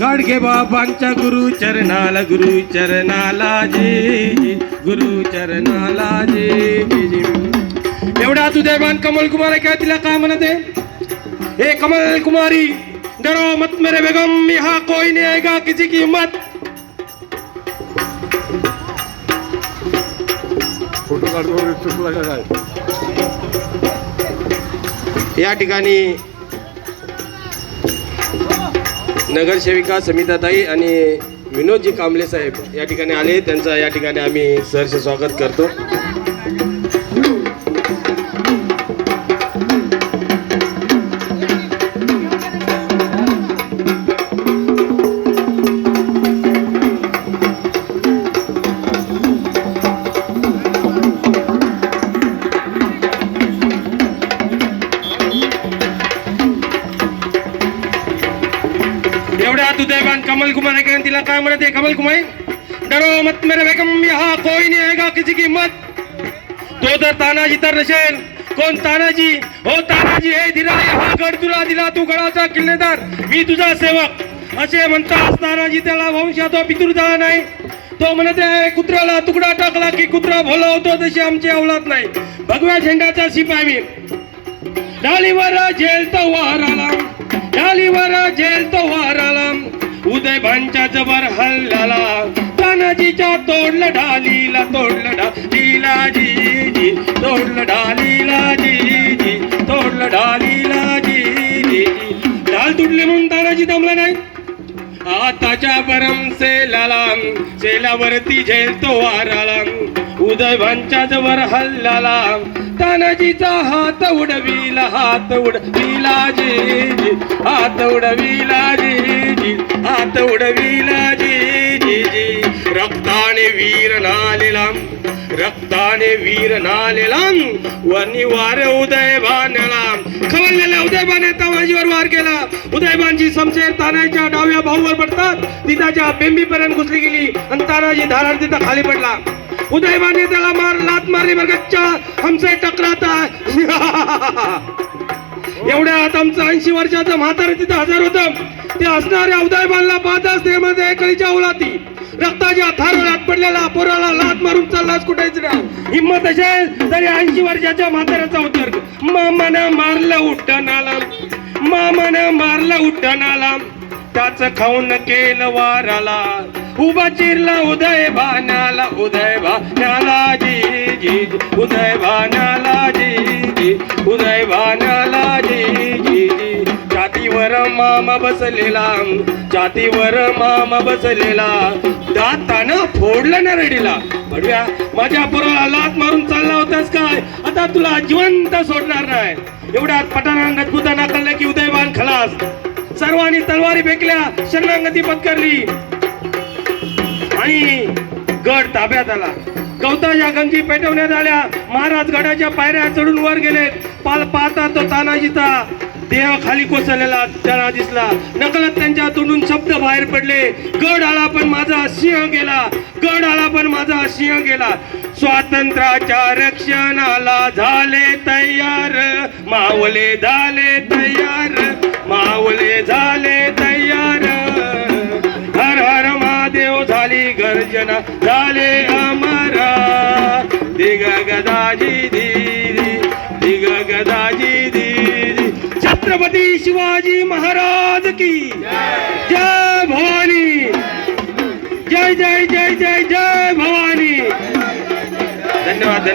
गाडगे बाबांच्या गुरु चरणाला जी गुरु चरणाला जी एवढा तुझे मान कमल कुमार आहे काय तिला काय म्हणते हे कमल कुमारी डरो मत मेरे बेगम यहाँ कोई नहीं आएगा किसी की हिम्मत फोटो काढतो काय या ठिकाणी नगरसेविका समिताताई आणि विनोदजी कांबळे साहेब या ठिकाणी आले त्यांचं या ठिकाणी आम्ही सहर्ष स्वागत करतो. एवढा उदयवान कमल कुमार आहे तिला काय म्हणते कमल कुमार डरो मत मेरे बेगम यहाँ कोई नहीं आएगा किसी की हिम्मत तो जर तानाजी तर नसेल कोण तानाजी हो तानाजी हे दिला हा गड तुला दिला तू गडाचा किल्लेदार मी तुझा सेवक असे म्हणताच तानाजी त्याला वंशा तो पितृ झाला नाही तो म्हणते कुत्र्याला तुकडा टाकला की कुत्रा भोला होतो तशी आमची अवलाद नाही भगव्या झेंड्याचा शिपाई मी डालीवर जेल तो वार आला डालीवर जेल तो वार आला उदयभानच्या जबर हल्ल्याला तानाजीच्या तोडलं ढालीला जी तोडलं ढालीला जी तोडलं ढालीला जी ढाल तुटले म्हणून तानाजी दमला नाही आताच्या परम सेलावरती झेल तो वार आला उदयभानच्या जबर हल्ल्याला तानाजीचा हात उडविला जी हात उडविला जी हात उडविला जी रक्ताने वीर नालेला वरनी वार उदयभानला खवळलेल्या उदयभाने तानाजीवर वार केला उदयभानची शमशेर तानाजीच्या डाव्या भाऊवर पडतात ती त्याच्या बेंबीपर्यंत घुसली गेली आणि तानाजी धाराड तिथं खाली पडला उदयभाने त्याला लात मारली बरगच्चा हमसे टकराता एवढ्यात आमचं 80 वर्षाचं म्हातारं तिथं हजर होतं ते असणाऱ्या उदयभानला पाहताच त्यामध्ये कळीच्या उलाती रक्ताच्या थारोळ्यात पडलेला पोराला लात मारून चाललाच कुठायच ना हिंमत असेल तरी 80 वर्षाच्या म्हाताऱ्याचा उद्धार मामानं मारलं उड्डाणाला त्याच खाऊन केलं वाराला उभा चिरला उदयभानाला जी उदयभानाला जी छातीवर मामा बसलेला दातानं फोडलं ना रेडीला बडव्या माझ्या पोराला लात मारून चालला होतास काय आता तुला जिवंत सोडणार नाही एवढ्यात पठाणानं राजपुतांना कळलं की उदयभान खलास सर्वांनी तलवारी फेकल्या शरणागती पत्करली आणि गड ताब्यात आला गवताच्या गंजी पेटवण्यात आल्या महाराज गडाच्या पायऱ्या चढून वर गेले पाहता तो तानाजीचा देह खाली कोसळलेला त्याला दिसला नकळत त्यांच्या तोंडून शब्द बाहेर पडले गड आला पण माझा सिंह गेला स्वातंत्र्याच्या रक्षणाला झाले तयार मावले झाले तयार हर हर महादेव झाली गर्जना झाले अमरा दिग गदाजी दीदी छत्रपती शिवाजी महाराज की जय भवानी जय भवानी धन्यवाद.